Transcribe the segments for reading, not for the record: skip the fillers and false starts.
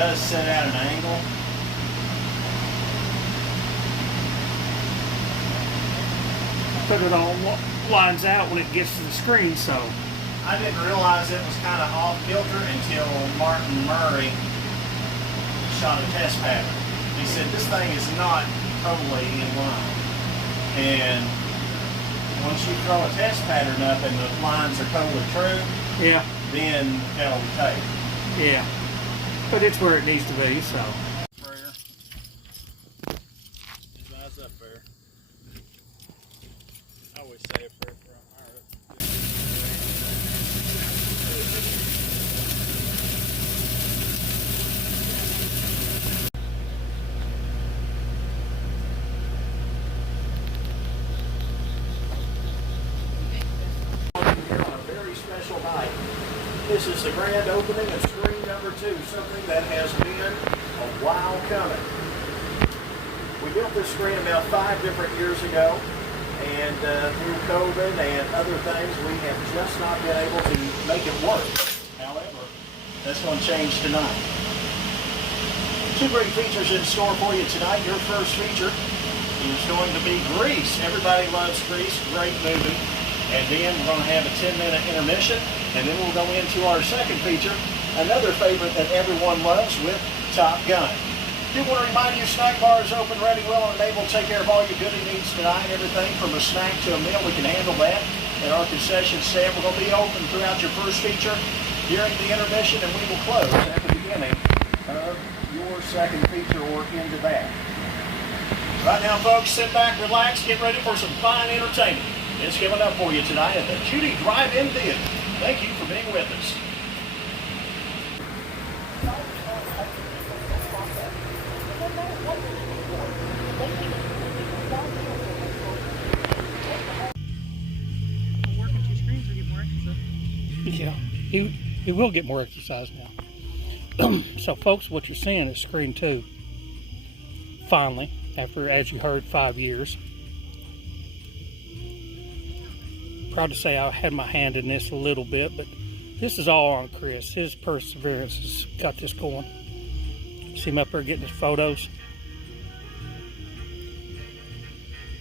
does set at an angle. Put it on what lines out when it gets to the screen, so. I didn't realize it was kind of off kilter until Martin Murray shot a test pattern. He said this thing is not totally in line. And once you throw a test pattern up and the lines are totally true, yeah, then that'll tape. Yeah. But it's where it needs to be, so. Prayer. His eyes up there. I always say a prayer for our special night. This is the grand opening of screen number 2, something that has been a while coming. We built this screen about 5 different years ago, and through COVID and other things, we have just not been able to make it work. However, that's going to change tonight. 2 great features in store for you tonight. Your first feature is going to be Grease. Everybody loves Grease, great movie. And then we're going to have a 10-minute intermission, and then we'll go into our second feature, another favorite that everyone loves with Top Gun. Do want to remind you, snack bar is open, ready, willing, and able to take care of all your goodie needs tonight. Everything from a snack to a meal, we can handle that. At our concession stand, we're going to be open throughout your first feature, during the intermission, and we will close at the beginning of your second feature or into that. Right now, folks, sit back, relax, get ready for some fine entertainment. It's coming up for you tonight at the Judy Drive-In Theater. Thank you for being with us. Working 2 screens or get more exercise? Yeah, he will get more exercise now. So, folks, what you're seeing is screen 2. Finally, after, as you heard, 5 years. Proud to say I had my hand in this a little bit, but this is all on Chris. His perseverance has got this going. See him up there getting his photos.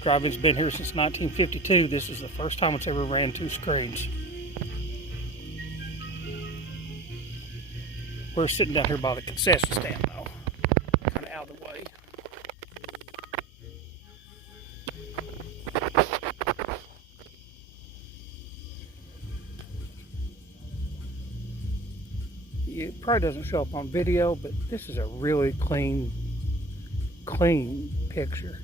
Drive-In's been here since 1952. This is the first time it's ever ran 2 screens. We're sitting down here by the concession stand though, kind of out of the way. It probably doesn't show up on video, but this is a really clean picture.